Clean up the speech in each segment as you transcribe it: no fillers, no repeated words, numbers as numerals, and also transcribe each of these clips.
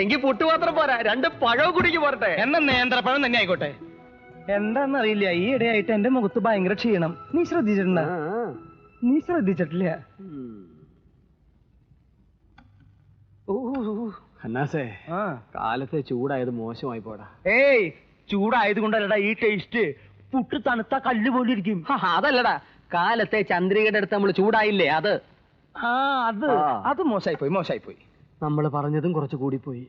എങ്കിൽ പുട്ട് മാത്രം പോരാ, 2 പഴവും കുടിക്ക് പോരട്ടെ. എന്നാ നേന്ത്രപ്പഴം തന്നെ ആയിക്കോട്ടെ. എന്താന്നറിയില്ല, ഈ ഇടയായിട്ട് എന്റെ മുഖത്ത് ഭയങ്കര ക്ഷീണം. നീ ശ്രദ്ധിച്ചിട്ടുണ്ട? നീ ശ്രദ്ധിച്ചിട്ടില്ല. അന്നാസേ, കാലത്തെ ചൂടായത് മോശമായി പോടാ. ഏയ്, ചൂടായത് കൊണ്ടല്ലടാ ഈ ടേസ്റ്റ്. പുട്ട് തണുത്ത കല്ല് പോലെ ഇരിക്കും. അതല്ലടാ, കാലത്തെ ചന്ദ്രികയുടെ അടുത്ത് നമ്മൾ ചൂടായില്ലേ, അത്. അത് മോശമായി പോയി. നമ്മൾ പറഞ്ഞതും കുറച്ച് കൂടിപ്പോയി.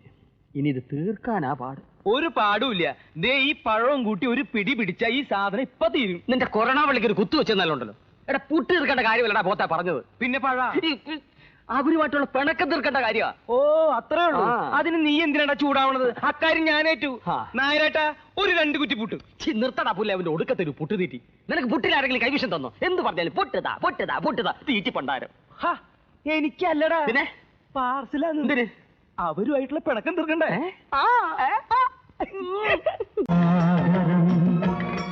ഇനി ഇത് തീർക്കാനാ പാട്. ഒരു പാടുമില്ല. ദേ ഈ പഴവും കൂട്ടി ഒരു പിടി പിടിച്ച ഈ സാധനം ഇപ്പൊ തീരും. നിന്റെ കൊറോണ വിളിക്ക് ഒരു കുത്തു വെച്ചെന്നല്ലുണ്ടല്ലോ. എടാ, പുട്ട് തീർക്കേണ്ട കാര്യമല്ലടാ പോത്താ പറഞ്ഞത്. പിന്നെ പഴ അവരുമായിട്ടുള്ള പിണക്കം തീർക്കേണ്ട കാര്യമാ. ഓ, അത്രേ ഉള്ളൂ. അതിന് നീ എന്തിനാടാ ചൂടാവണത്? അക്കാര്യം ഞാനേറ്റു. നായരേട്ടാ, ഒരു 2 കുറ്റി പുട്ട്. നിർത്തടാ പുല്ല, അവന്റെ ഒടുക്കത്തൊരു പുട്ട് തീറ്റി. നിനക്ക് പുട്ടിൽ ആരെങ്കിലും കൈവിഷം തന്നോ? എന്ത് പറഞ്ഞാലും പൊട്ടുതാ തീറ്റി പണ്ടാരം. എനിക്കല്ലടാ, പിന്നെ പാർസലാണ്. എന്തിന്? അവരുമായിട്ടുള്ള പിണക്കം തീർക്കണ്ടേ?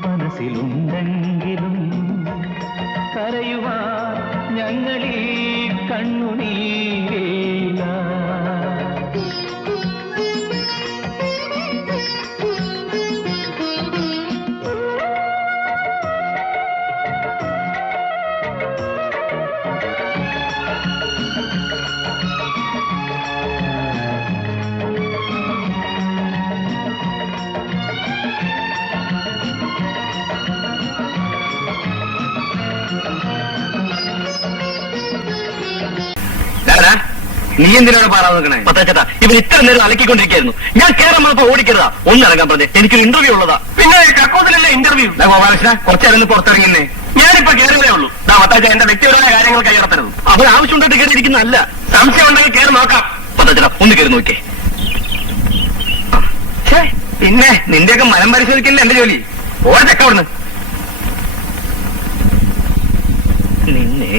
മനസ്സിലുണ്ടെങ്കിലും കരയുവാൻ ഞങ്ങളീ കണ്ണുനീരില്ല. നീ എന്തിനാണ് പാറാ നോക്കണേ? പത്താച്ചേട്ടാ, ഇവൻ ഇത്ര നേരം അലക്കിക്കൊണ്ടിരിക്കുന്നു. ഞാൻ കേറാൻ വന്നപ്പോ ഓടിക്കരുതാ, ഒന്നിറങ്ങാൻ പറഞ്ഞേ. എനിക്കൊരു ഇന്റർവ്യൂ ഉള്ളതാ. പിന്നെ കക്കോത്തിലല്ലേ ഇന്റർവ്യൂ? ഗോപാലകൃഷ്ണ, കുറച്ചേരം പുറത്തിറങ്ങിന്നേ. ഞാനിപ്പോ കയറുന്നേ ഉള്ളൂ. പത്താച്ച, എന്റെ വ്യക്തിപരമായ കാര്യങ്ങൾ കൈയടത്തരുത്. അവർ ആവശ്യമുണ്ടായിട്ട് കയറിയിരിക്കുന്നല്ല. സംശയം ഉണ്ടെങ്കിൽ കയറി നോക്കാം. പത്താച്ചേട്ടാ, ഒന്ന് കയറി നോക്കിയേ. പിന്നെ നിന്റെയൊക്കെ മനം പരിശോധിക്കില്ല എന്റെ ജോലി. ഓരച്ചക്ക അവിടുന്ന് നിന്നെ.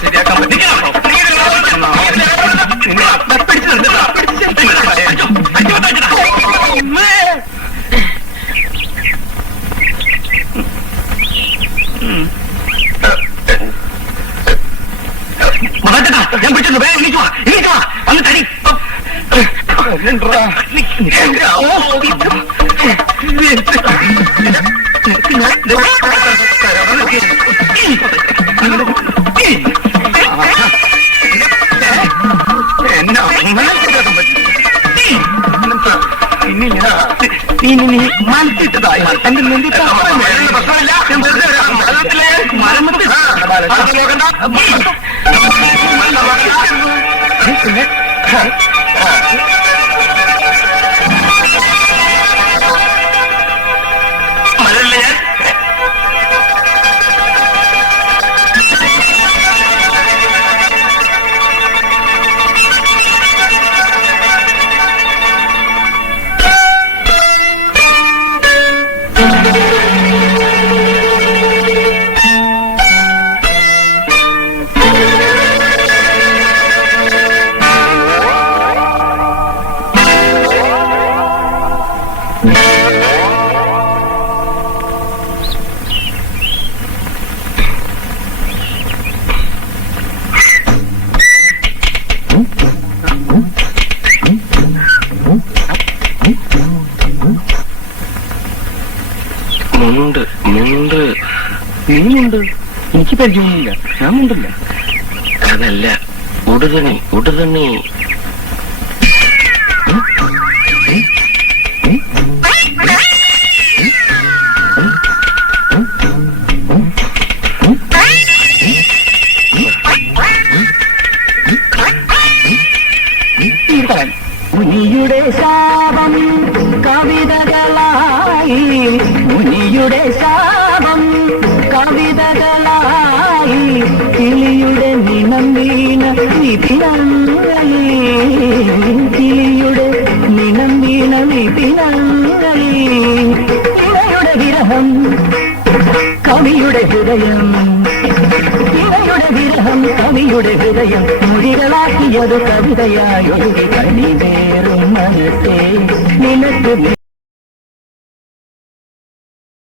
ശരിയാക്കാൻ പറ്റില്ല. ഞാൻ പിടിച്ചു. വേഗം എനിക്ക് വാ വന്ന് തടി. മനസ്സിട്ടതായി പ്രശ്നമില്ല. മരമത്തിൽ മരല്ലേ മുണ്ട് മുണ്ട് നീ എനിക്ക് പരിചയമൊന്നുമില്ല. ഞാൻ മുണ്ടില്ല. അതല്ല, ഉടുതണി ഉടുതണി. മുനിയുടെ ശാപം കവിതകളായി, മുനിയുടെ കിളിയുടെ ശാപം കവിതകളായി കിളിയുടെ നിണം വീണ വിപിനങ്ങളിൽ കിളിയുടെ നിണം വീണ വിപിനങ്ങളിൽ ഇവയുടെ വിരഹം കവിയുടെ ഹൃദയം ഇവയുടെ വിരഹം കവിയുടെ ഹൃദയം മൊഴികളാക്കിയത് കവിതയായൊഴുകി കണിവേറും മനസ്സേ നിനക്ക്